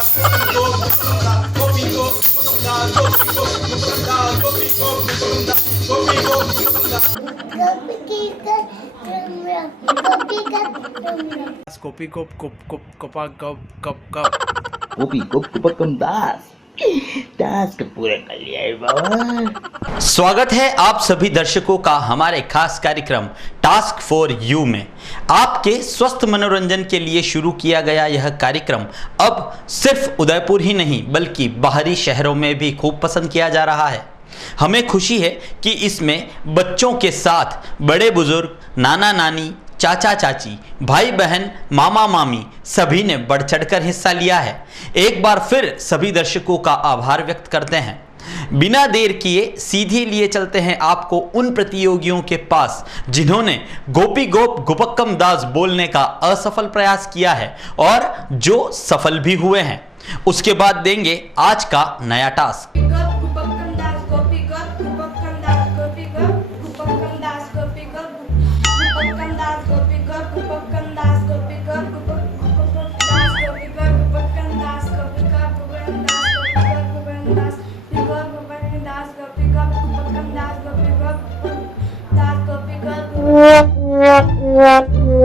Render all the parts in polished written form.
Kopi kop kop kop kopa kop kop kop. Kopi kop kupakam das. Task पूरा कर लिया है बाबा। स्वागत है आप सभी दर्शकों का हमारे खास कार्यक्रम टास्क फॉर यू में। आपके स्वस्थ मनोरंजन के लिए शुरू किया गया यह कार्यक्रम अब सिर्फ उदयपुर ही नहीं बल्कि बाहरी शहरों में भी खूब पसंद किया जा रहा है। हमें खुशी है कि इसमें बच्चों के साथ बड़े बुजुर्ग, नाना नानी, चाचा चाची, भाई बहन, मामा मामी सभी ने बढ़ चढ़कर हिस्सा लिया है। एक बार फिर सभी दर्शकों का आभार व्यक्त करते हैं। बिना देर किए सीधे लिए चलते हैं आपको उन प्रतियोगियों के पास जिन्होंने गोपी गोप गुपक्कम दास बोलने का असफल प्रयास किया है और जो सफल भी हुए हैं। उसके बाद देंगे आज का नया task. Gopi gop gupakam das, gopi gop gupakam das, gopi gop gupakam das, gopi gop gupakam das, gopi gop gupakam das, gopi gop gupakam das, gopi gop gupakam das, gopi gop gupakam das, gopi gop gupakam das, gopi gop gupakam das, gopi gop gupakam das, gopi gop gupakam das, gopi gop gupakam das, gopi gop gupakam das, gopi gop gupakam das.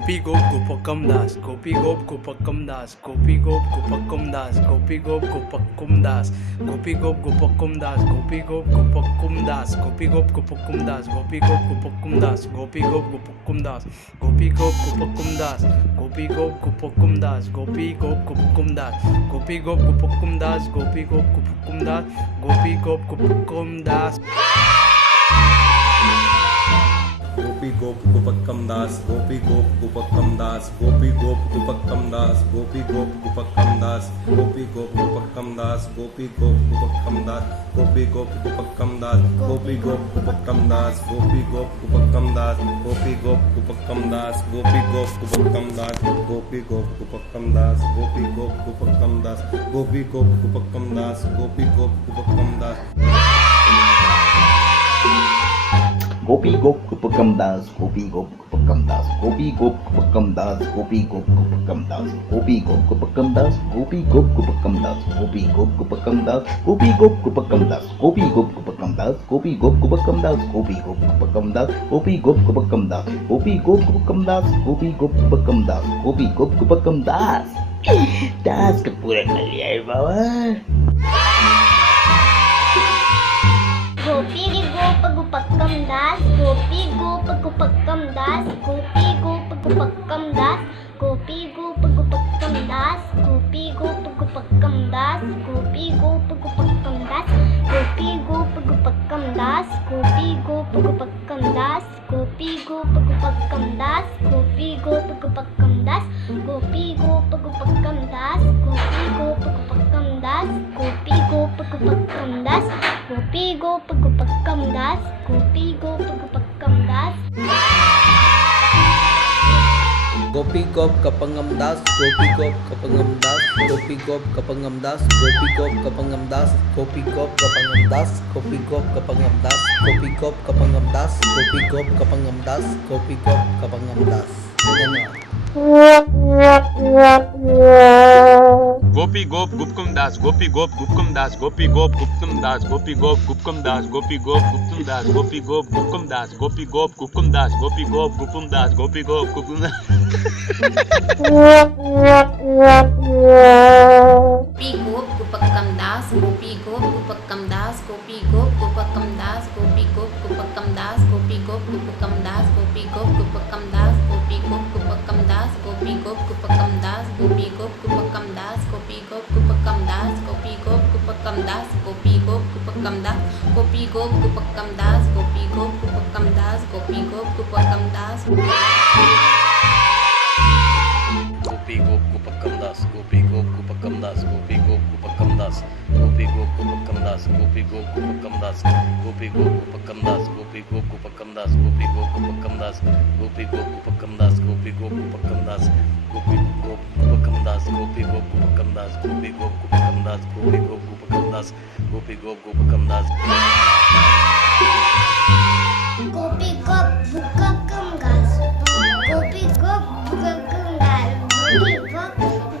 गोपी गोप गुपक्कम दास, गोपी गोप गुपक्कम दास, गोपी गोप गुपक्कम दास, गोपी गोप गुपक्कम दास, गोपी गोप गुपक्कम दास, गोपी गोप गुपक्कम दास, गोपी गोप गुपक्कम दास, गोपी गोप गुपक्कम दास, गोपी गोप गुपक्कम दास, गोपी गोप गुपक्कम दास, गोपी गोप गुपक्कम दास, गोपी गोप गुपक्कम दास, गोपी गोप गुपक्कम दास, गोपी गोप गुपक्कम दास, गोपी गोप गुपक्कम दास। गोपी गोप गुपक्कम दास, गोपी गोप गुपक्कम दास, गोपी गोप गुपक्कम दास, गोपी गोप गुपक्कम दास, गोपी गोप गुपक्कम दास, गोपी गोप गुपक्कम दास, गोपी गोप गुपक्कम दास, गोपी गोप गुपक्कम दास, गोपी गोप गुपक्कम दास, गोपी गोप गुपक्कम दास, गोपी गोप गुपक्कम दास, गोपी गोप गुपक्कम दास, गोपी गोप गुपक्कम दास, गोपी गोप गुपक्कम दास, गोपी गोप गुपक्कम दास। Task पूरा कर लिया है बाबा। गोपी गोप गुपक्कम दास, गोपी गोप गुपक्कम दास, गोपी गोप गुपक्कम दास, गोपी गोप गुपक्कम दास, गोपी गोप गुपक्कम दास, गोपी गोप गुपक्कम दास, गोपी गोप गुपक्कम दास, गोपी गोप गुपक्कम दास, गोपी गोप गुपक्कम दास, गोपी गोप गुपक्कम दास, गोपी गोप गुपक्कम दास, गोपी गोप गुपक्कम दास, गोपी गोप गुपक्कम दास, गोपी गोप गुपक्कम दास, गोपी गोप गुपक्कम दास। गोपी गोप कपंगम दास, गोपी गोप कपंगम दास, गोपी गोप कपंगम दास, गोपी गोप कपंगम दास, गोपी गोप कपंगम दास, गोपी गोप कपंगम दास, गोपी गोप कपंगम दास, गोपी गोप कपंगम दास, गोपी गोप कपंगम दास। धन्यवाद। गोपी गोप गुपकुम दास, गोपी गोप गुपकुम दास, गोपी गोप गुपकुम दास, गोपी गोप गुपकुम दास, गोपी गोप गुपकुम दास, गोपी गोप गुपकुम दास, गोपी गोप गुपकुम दास, गोपी गोप गुपकुम दास, गोपी गोप गुपकुम दास। गोपी गोप गुपक्कम दास, गोपी गोप गुपक्कम दास, गोपी गोप गुपक्कम दास, गोपी गोप गुपक्कम दास, गोपी गोप गुपक्कम दास, गोपी गोप गुपक्कम दास, गोपी गोप गुपक्कम दास, गोपी गोप गुपक्कम दास, गोपी गोप गुपक्कम दास, गोपी गोप गुपक्कम दास, गोपी गोप गुपक्कम दास, गोपी गोप गुपक्कम दास, गोपी गोप गुपक्कम दास, गोपी गोप गुपक्कम दास, गोपी गोप गुपक्कम दास। गोपी गोप गुपक्कम दास, गोपी गोप गुपक्कम दास, गोपी गोप गुपक्कम दास, गोपी गोप गुपक्कम दास, गोपी गोप गुपक्कम दास, गोपी गोप गुपक्कम दास, गोपी गोप गुपक्कम दास, गोपी गोप गुपक्कम दास, गोपी गोप गुपक्कम दास, गोपी गोप गुपक्कम दास, गोपी गोप गुपक्कम दास, गोपी गोप गुपक्कम दास, गोपी गोप गुपक्कम दास, गोपी गोप गुपक्कम दास, गोपी गोप गुपक्कम दास। गोपी गोप गुपक्कम दास, गोपी गोप गुपक्कम दास, गोपी गोप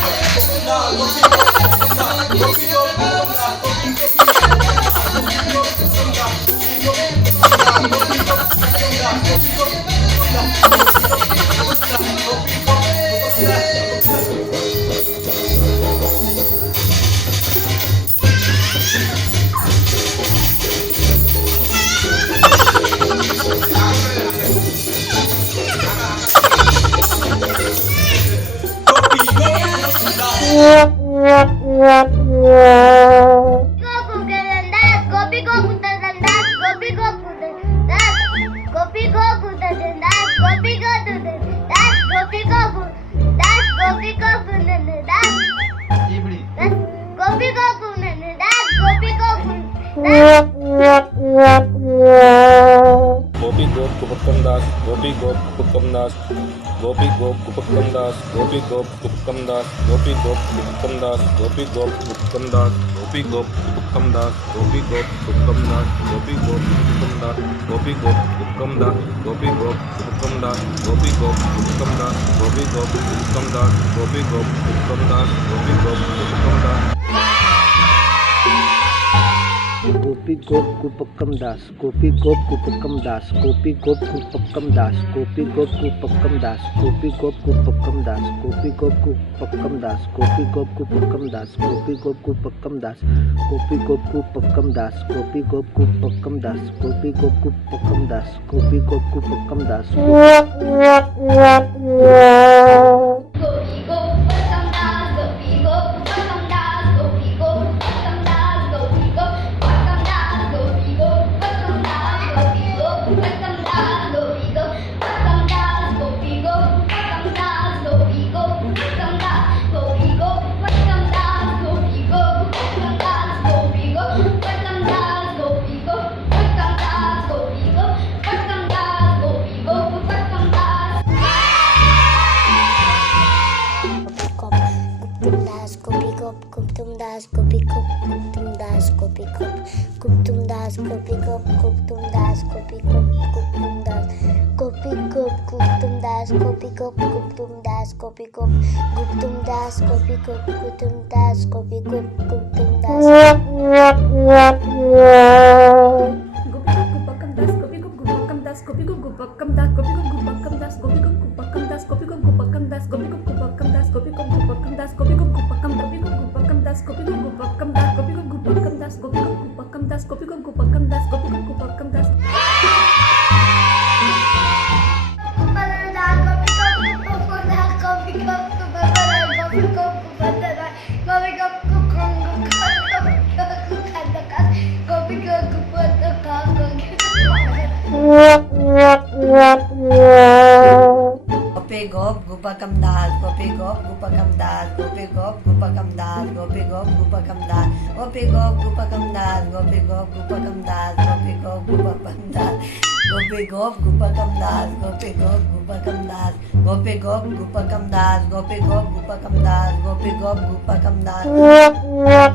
Gopi go kutandas, gopi go kutandas, gopi go kutandas, gopi go kutandas, gopi go kutandas, gopi go kutandas, gopi go kutandas, gopi go Gopi Gop Gopakam Das, Gopi Gop Gopakam Das, Gopi Gop Gopakam Das, Gopi Gop Gopakam Das, Gopi Gop Gopakam Das, Gopi Gop Gopakam Das, Gopi Gop Gopakam Das, Gopi Gop Gopakam Das, Gopi Gop Gopakam Das, Gopi Gop Gopakam Das, Gopi Gop Gopakam Das, Gopi Gop Gopakam Das, Gopi Gop Gopakam Das, Gopi Gop Gopakam Das, Gopi Gop Gopakam Das. Gopi Gop Gopakam Das, Gopi Gop Gopakam Das, Gopi Gop Gopakam Das, Gopi Gop Gopakam Das, Gopi Gop Gopakam Das, Gopi Gop Gopakam Das, Gopi Gop Gopakam Das, Gopi Gop Gopakam Das, Gopi Gop Gopakam Das, Gopi Gop Gopakam Das, Gopi Gop Gopakam Das, Gopi Gop Gopakam Das. Guptum Das, Gopi Gop Guptum Das, Gopi Gop Guptum Das, Gopi Gop Guptum Das, Gopi Gop Guptum Das, Gopi Gop Guptum Das, Gopi Gop Guptum Das, Gopi Gop Guptum Das, Gopi Gop Guptum Das, Gopi Gop Guptum Das. Gopi Gop Gopakam Das, Gopi Gop Gopakam Das, Gopi Gop Gopakam Das, Gopi Gop Gopakam Das, Gopi Gop Gopakam Das, Gopi Gop Gopakam Das, Gopi Gop Gopakam Das, Gopi Gop Gopakam Das, Gopi Gop Gopakam Das, Gopi Gop Gopakam Das, Gopi Gop Gopakam Das, Gopi Gop Gopakam Das, Gopi Gop Gopakam Das, Gopi Gop Gopakam Das. Gopi Gop Gopakam Das, Gopi Gop Gopakam Das, Gopi Gop Gopakam Das, Gopi Gop Gopakam Das, Gopi Gop Gopakam Das, Gopi Gop Gopakam Das, Gopi Gop Gopakam Das, Gopi Gop Gopakam Das, Gopi Gop Gopakam Das, Gopi Gop Gopakam Das, Gopi Gop Gopakam Das, Gopi Gop Gopakam Das.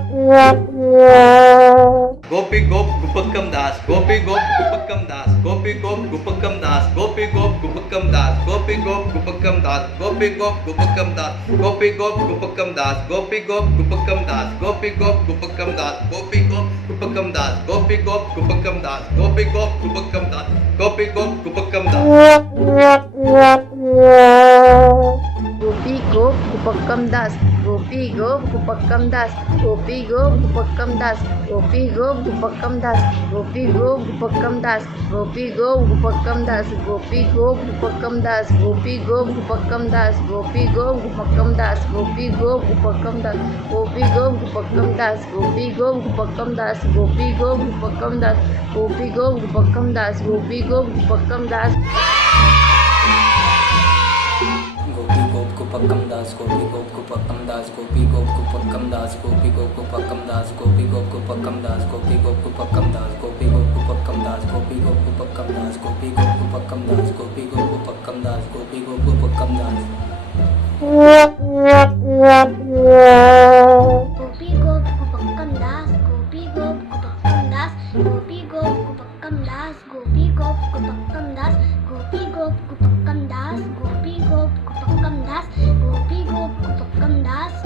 Gopi Gop Gopakam Das, Gopi Gop Gopakam Das, Gopi Gop Gopakam Das, Gopi Gop Gopakam Das, Gopi Gop Gopakam Das, Gopi Gop Gopakam Das, Gopi Gop Gopakam Das, Gopi Gop Gopakam Das, Gopi Gop Gopakam Das, Gopi Gop Gopakam Das, Gopi Gop Gopakam Das, Gopi Gop Gopakam Das, Gopi Gop Gopakam Das. Gopi Gop Gopakam Das, Gopi Gop Gopakam Das, Gopi Gop Gopakam Das, Gopi Gop Gopakam Das, Gopi Gop Gopakam Das, Gopi Gop Gopakam Das, Gopi Gop Gopakam Das, Gopi Gop Gopakam Das, Gopi Gop Gopakam Das, Gopi Gop Gopakam Das, Gopi Gop Gopakam Das, Gopi Gop Gopakam Das, Gopi Gop Gopakam Das, Gopi Gop Gopakam Das, Gopi Gop Gopakam Das. Gopi Gop Gopakam Das, Gopi Gop Gopakam Das, Gopi Gop Gopakam Das, Gopi Gop Gopakam Das, Gopi Gop Gopakam Das, Gopi Gop Gopakam Das, Gopi Gop Gopakam Das, Gopi Gop Gopakam Das, Gopi Gop Gopakam Das, Gopi Gop Gopakam Das, Gopi Gop Gopakam Das. Gopi Gop Gopakam Das, Gopi Gop Gopakam Das, Gopi Gop Gopakam Das, Gopi Gop Gopakam Das, Gopi Gop Gopakam Das, Gopi Gop Gopakam Das, Gopi Gop Gopakam Das.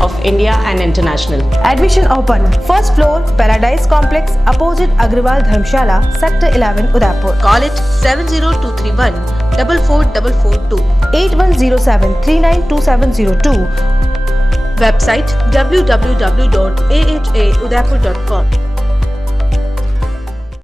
of India and international. Admission open. First floor, Paradise Complex, opposite Agrawal Dharmshala, Sector 11, Udaipur. Call it 70231 44442 8107 392702. Website www.ahaudaipur.com.